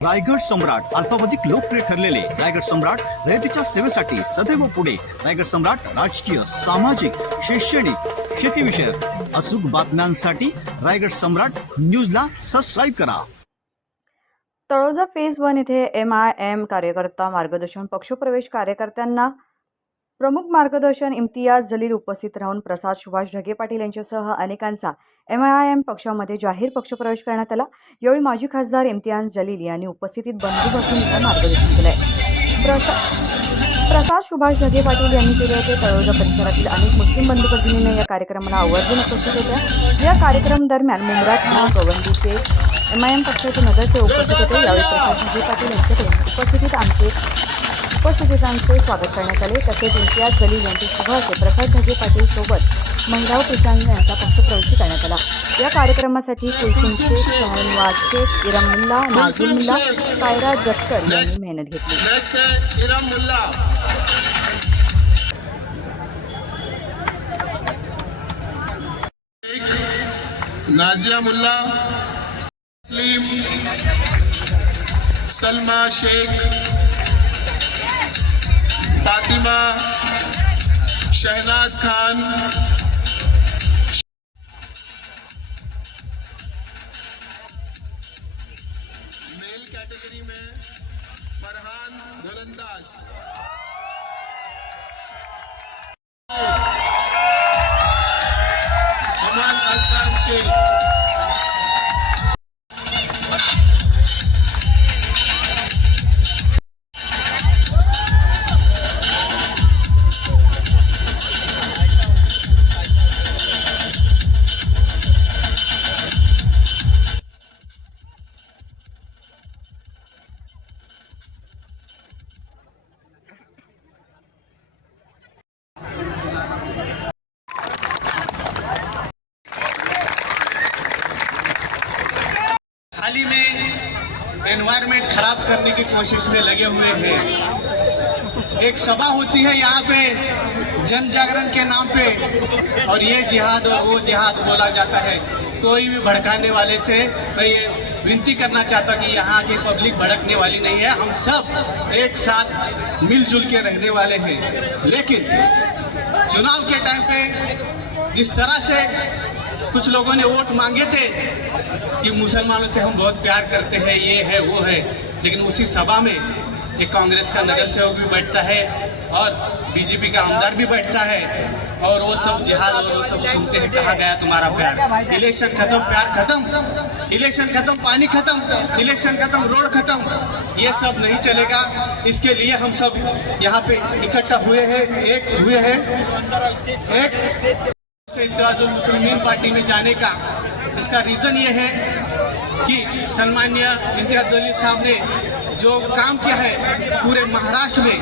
रायगड सम्राट अल्पावधिक लोकप्रिय ठरलेले रायगड सम्राट रयतेच्या सेवेसाठी सदैव पुढे. रायगड सम्राट राजकीय, सामाजिक, शैक्षणिक, शेतीविषयक अचूक बातम्यांसाठी रायगड सम्राट न्यूजला सबस्क्राईब करा. तळोजा फेज 1 येथे MIM कार्यकर्ता मार्गदर्शन पक्षप्रवेश कार्यकर्त्यांना प्रमुख मार्गदर्शन इम्तियाज जलील उपस्थित राहून प्रसाद सुभाष ढगे पाटील यांच्यासह अनेकांचा MIM पक्षामध्ये जाहीर पक्षप्रवेश करण्यात आला. यावेळी माजी खासदार इम्तियाज जलील यांनी उपस्थितीत बंधू भगिनींना मार्गदर्शन केले. प्रसाद सुभाष ढगे पाटील यांनी केले होते. तळोजा परिसरातील अनेक मुस्लिम बंधू भगिनींना या कार्यक्रमाला आवर्जून उपस्थित होत्या. या कार्यक्रम दरम्यान मुंब्रा ठाणा गवंडीचे MIM पक्षाचे नगरसेवक उपस्थित होते. यावेळी प्रसाद ढगे पाटील यांच्याकडून उपस्थितांचे स्वागत करण्यात आले. तसेच इम्तियाज जलील यांच्यासह प्रसाद ढगे पाटील सोबत महिला व पुरुषांनी यांचा पक्षप्रवेश करण्यात आला. या कार्यक्रमासाठी कुलसुम शेख, शहनवाज शेख, इरामुल्ला, नाझिमुल्ला, कायरा जक्कर यांनी मेहनत घेतली. नाजिया मुल्ला, सलमा शेख, फातिमा, शहनाज खान, मेल कैटेगरी में फरहान गोलंदाज, अमान अल्ताफ शेख, हाल ही में एनवायरनमेंट खराब करने की कोशिश में लगे हुए हैं. एक सभा होती है यहाँ पे जन जागरण के नाम पे, और ये जिहाद और वो जिहाद बोला जाता है. कोई भी भड़काने वाले से मैं ये विनती करना चाहता कि यहाँ की पब्लिक भड़कने वाली नहीं है. हम सब एक साथ मिलजुल के रहने वाले हैं. लेकिन चुनाव के टाइम पे जिस तरह से कुछ लोगों ने वोट मांगे थे कि मुसलमानों से हम बहुत प्यार करते हैं, ये है वो है, लेकिन उसी सभा में एक कांग्रेस का नगर सेवक भी बैठता है और बीजेपी का आमदार भी बैठता है, और वो सब जिहाद और वो सब सुनते हैं. कहाँ गया तुम्हारा प्यार? इलेक्शन खत्म, प्यार खत्म. इलेक्शन खत्म, पानी खत्म. इलेक्शन खत्म, रोड खत्म. ये सब नहीं चलेगा. इसके लिए हम सब यहाँ पे इकट्ठा हुए हैं, एक हुए हैं, एक इत्तेहादुल मुस्लिमीन पार्टी में जाने का. इसका रीज़न ये है कि सम्माननीय इम्तियाज जलील साहब ने जो काम किया है पूरे महाराष्ट्र में.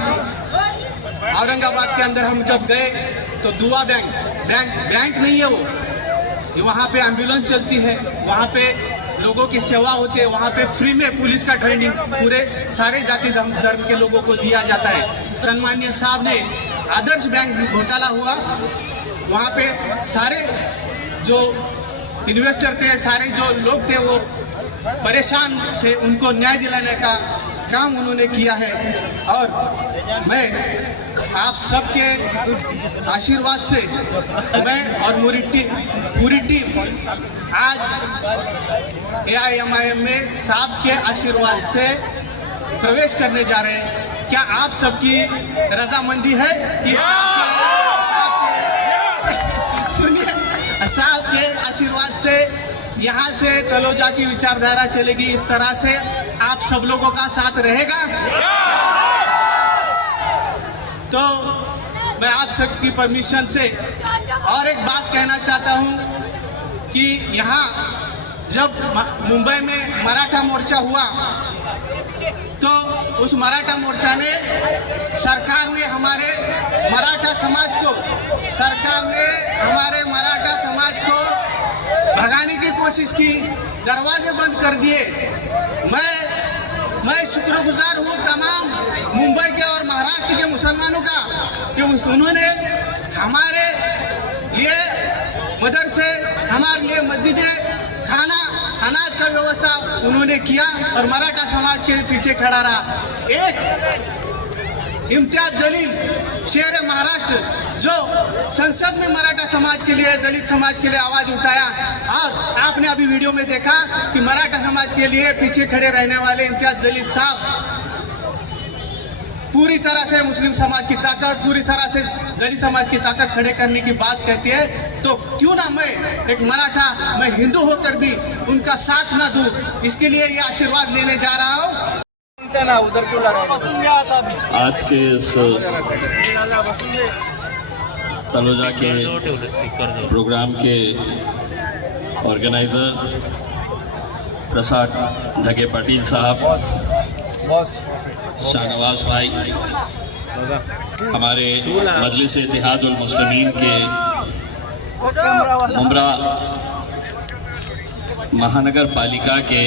औरंगाबाद के अंदर हम जब गए तो दुआ बैंक नहीं है वो, वहाँ पे एम्बुलेंस चलती है, वहाँ पे लोगों की सेवा होती है, वहाँ पे फ्री में पुलिस का ट्रेनिंग पूरे सारे जाति धर्म के लोगों को दिया जाता है. सम्माननीय साहब ने आदर्श बैंक घोटाला हुआ, वहाँ पे सारे जो इन्वेस्टर थे, सारे जो लोग थे वो परेशान थे, उनको न्याय दिलाने का काम उन्होंने किया है. और मैं आप सबके आशीर्वाद से मैं और पूरी टीम आज AIMIM में साहब के आशीर्वाद से प्रवेश करने जा रहे हैं. क्या आप सबकी रजामंदी है कि साहब के आशीर्वाद से यहाँ से तलोजा की विचारधारा चलेगी? इस तरह से आप सब लोगों का साथ रहेगा. तो मैं आप सबकी परमिशन से और एक बात कहना चाहता हूँ कि यहाँ जब मुंबई में मराठा मोर्चा हुआ तो उस मराठा मोर्चा ने सरकार ने हमारे मराठा समाज को भगाने की कोशिश की, दरवाजे बंद कर दिए. मैं शुक्रगुजार हूँ तमाम मुंबई के और महाराष्ट्र के मुसलमानों का कि उन्होंने हमारे लिए मदरसे, हमारे लिए मस्जिदें, खाना अनाज का व्यवस्था उन्होंने किया और मराठा समाज के पीछे खड़ा रहा। एक इम्तियाज जलील शेर महाराष्ट्र जो संसद में मराठा समाज के लिए, दलित समाज के लिए आवाज उठाया, और आपने अभी वीडियो में देखा कि मराठा समाज के लिए पीछे खड़े रहने वाले इम्तियाज जलील साहब पूरी तरह से मुस्लिम समाज की ताकत, पूरी तरह से दलित समाज की ताकत खड़े करने की बात कहती है। तो क्यों ना मैं एक मराठा, मैं हिंदू होकर भी उनका साथ ना दूं, इसके लिए ये आशीर्वाद लेने जा रहा हूँ। आज के इस तलोजा के प्रोग्राम के ऑर्गेनाइजर प्रसाद ढगे पाटिल साहब, शाहनवाज भाई, हमारे मजलिस इत्तेहादुल मुस्लिमीन के मुमरा महानगर पालिका के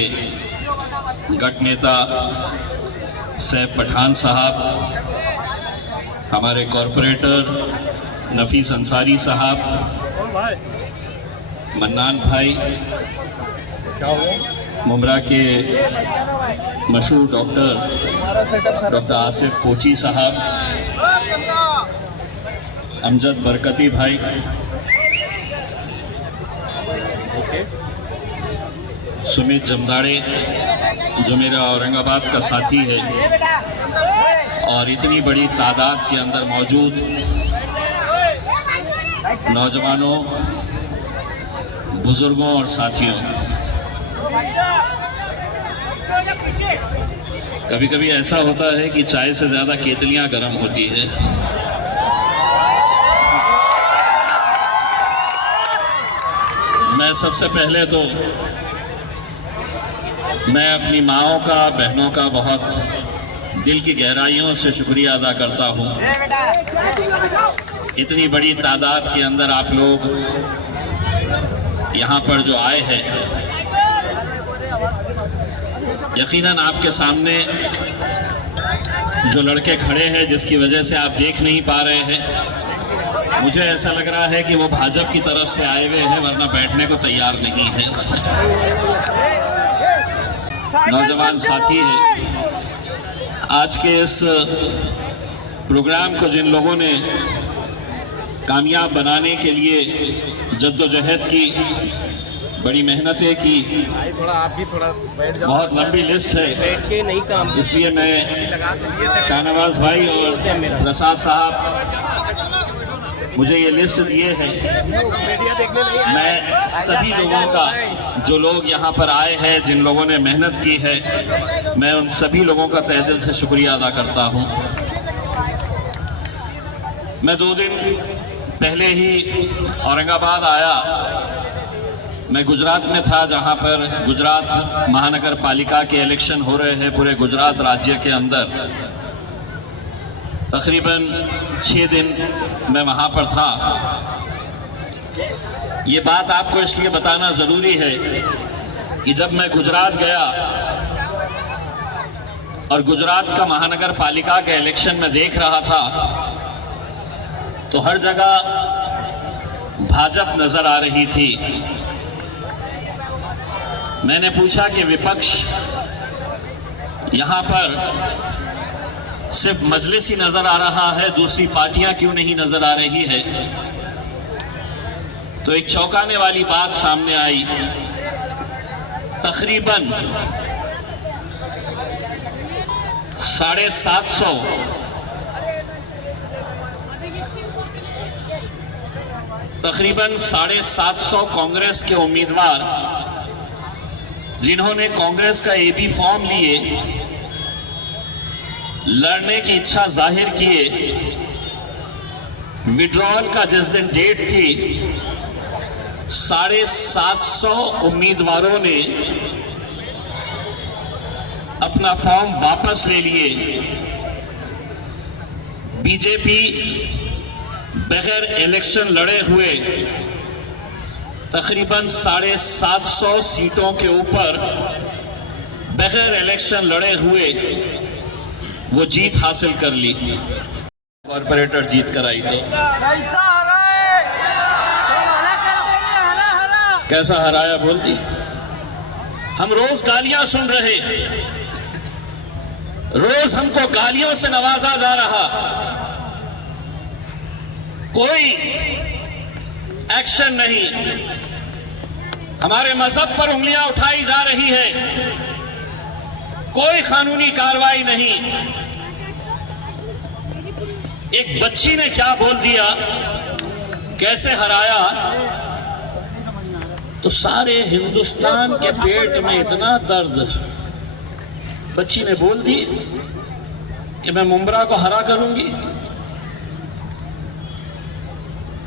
गट नेता सैफ पठान साहब, हमारे कॉरपोरेटर नफीस अंसारी साहब, मन्नान भाई, मुमरा के मशहूर डॉक्टर आसिफ कोची साहब, अमजद बरकती भाई, सुमित जमदाड़े जो मेरा औरंगाबाद का साथी है, और इतनी बड़ी तादाद के अंदर मौजूद नौजवानों, बुजुर्गों और साथियों, कभी कभी ऐसा होता है कि चाय से ज्यादा केतलियां गर्म होती है। मैं सबसे पहले तो मैं अपनी माँओं का, बहनों का बहुत दिल की गहराइयों से शुक्रिया अदा करता हूँ। इतनी बड़ी तादाद के अंदर आप लोग यहाँ पर जो आए हैं, यकीनन आपके सामने जो लड़के खड़े हैं जिसकी वजह से आप देख नहीं पा रहे हैं, मुझे ऐसा लग रहा है कि वो भाजपा की तरफ से आए हुए हैं, वरना बैठने को तैयार नहीं है। नौजवान साथी है। आज के इस प्रोग्राम को जिन लोगों ने कामयाब बनाने के लिए जद्दोजहद की, बड़ी मेहनतें की, बहुत लंबी लिस्ट है, इसलिए मैं शाहनवाज भाई और प्रसाद साहब मुझे ये लिस्ट दिए हैं। मैं सभी लोगों का, जो लोग यहाँ पर आए हैं, जिन लोगों ने मेहनत की है, मैं उन सभी लोगों का तहे दिल से शुक्रिया अदा करता हूँ। मैं 2 दिन पहले ही औरंगाबाद आया। मैं गुजरात में था, जहाँ पर गुजरात महानगर पालिका के इलेक्शन हो रहे हैं पूरे गुजरात राज्य के अंदर। तकरीबन 6 दिन मैं वहाँ पर था। ये बात आपको इसलिए बताना ज़रूरी है कि जब मैं गुजरात गया और गुजरात का महानगर पालिका के इलेक्शन में देख रहा था, तो हर जगह भाजपा नज़र आ रही थी। मैंने पूछा कि विपक्ष यहाँ पर सिर्फ मजलिस ही नजर आ रहा है, दूसरी पार्टियां क्यों नहीं नजर आ रही है? तो एक चौंकाने वाली बात सामने आई। तकरीबन 750 कांग्रेस के उम्मीदवार, जिन्होंने कांग्रेस का एबी फॉर्म लिए, लड़ने की इच्छा जाहिर किए, विड्रॉल का जिस दिन डेट थी, 750 उम्मीदवारों ने अपना फॉर्म वापस ले लिए। बीजेपी बगैर इलेक्शन लड़े हुए तकरीबन 750 सीटों के ऊपर बगैर इलेक्शन लड़े हुए वो जीत हासिल कर ली। कॉर्पोरेटर जीत कर आई। तो कैसा हराया बोलती? हम रोज गालियां सुन रहे, रोज हमको गालियों से नवाजा जा रहा, कोई एक्शन नहीं। हमारे मजहब पर उंगलियां उठाई जा रही है, कोई कानूनी कार्रवाई नहीं। एक बच्ची ने क्या बोल दिया, कैसे हराया, तो सारे हिंदुस्तान के पेट में इतना दर्द। बच्ची ने बोल दी कि मैं मुमरा को हरा करूंगी।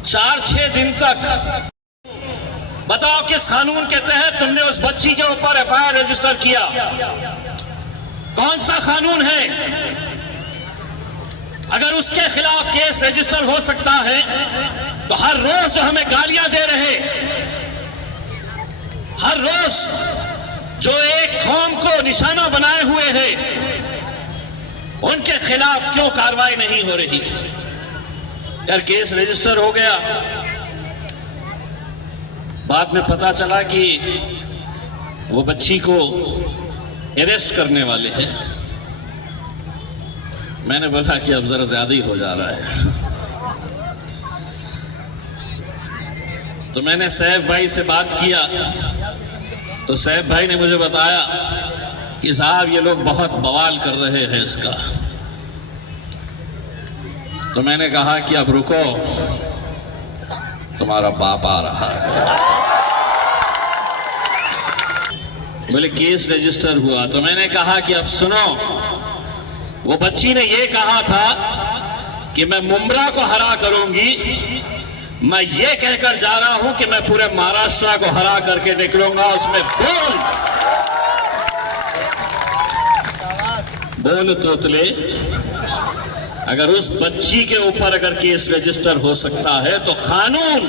4-6 दिन तक बताओ किस कानून के तहत तुमने उस बच्ची के ऊपर एफआईआर रजिस्टर किया, कौन सा कानून है? अगर उसके खिलाफ केस रजिस्टर हो सकता है तो हर रोज जो हमें गालियां दे रहे, हर रोज जो एक कौम को निशाना बनाए हुए हैं, उनके खिलाफ क्यों कार्रवाई नहीं हो रही? यार केस रजिस्टर हो गया, बाद में पता चला कि वो बच्ची को अरेस्ट करने वाले हैं। मैंने बोला कि अब जरा ज्यादा ही हो जा रहा है, तो मैंने सैफ भाई से बात किया, तो सैफ भाई ने मुझे बताया कि साहब ये लोग बहुत बवाल कर रहे हैं इसका। तो मैंने कहा कि अब रुको, तुम्हारा बाप आ रहा है। बोले केस रजिस्टर हुआ, तो मैंने कहा कि अब सुनो, वो बच्ची ने ये कहा था कि मैं मुमरा को हरा करूंगी, मैं ये कहकर जा रहा हूं कि मैं पूरे महाराष्ट्र को हरा करके निकलूंगा। उसमें बोल तोतले, अगर उस बच्ची के ऊपर अगर केस रजिस्टर हो सकता है तो कानून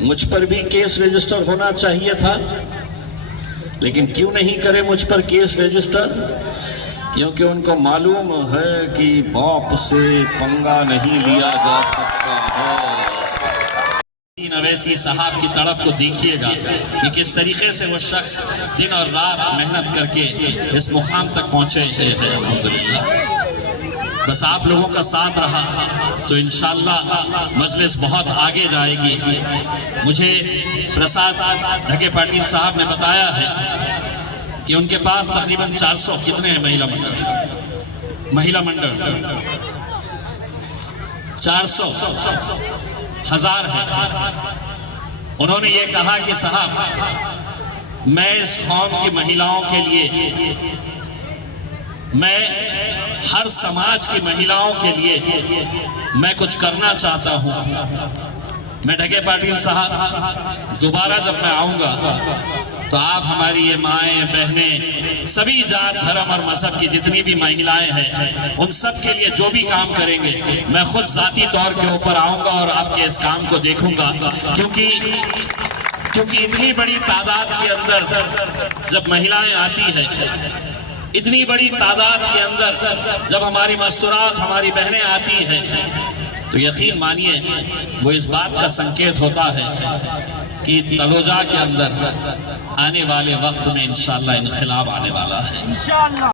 मुझ पर भी केस रजिस्टर होना चाहिए था। लेकिन क्यों नहीं करे मुझ पर केस रजिस्टर? क्योंकि उनको मालूम है कि बाप से पंगा नहीं लिया जा सकता है। अवैसी साहब की तड़प को देखिएगा कि किस तरीके से वो शख्स दिन और रात मेहनत करके इस मुकाम तक पहुंचे हैं। अल्हम्दुलिल्लाह, बस आप लोगों का साथ रहा तो इंशाअल्लाह मजलिस बहुत आगे जाएगी। मुझे प्रसाद ढगे पाटिल साहब ने बताया है कि उनके पास तकरीबन 400 कितने हैं महिला मंडल 400 हजार है। उन्होंने ये कहा कि साहब मैं इस कौम की महिलाओं के लिए, मैं हर समाज की महिलाओं के लिए मैं कुछ करना चाहता हूं। मैं ढगे पाटिल साहब दोबारा जब मैं आऊंगा तो आप हमारी ये माएं बहनें, सभी जात धर्म और मजहब की जितनी भी महिलाएं हैं, उन सब के लिए जो भी काम करेंगे मैं खुद जाती तौर के ऊपर आऊंगा और आपके इस काम को देखूंगा। क्योंकि इतनी बड़ी तादाद के अंदर जब महिलाएं आती है, इतनी बड़ी तादाद के अंदर जब हमारी मस्तूरात, हमारी बहनें आती हैं, तो यकीन मानिए वो इस बात का संकेत होता है कि तलोजा के अंदर आने वाले वक्त में इंशाअल्लाह इनकलाब आने वाला है।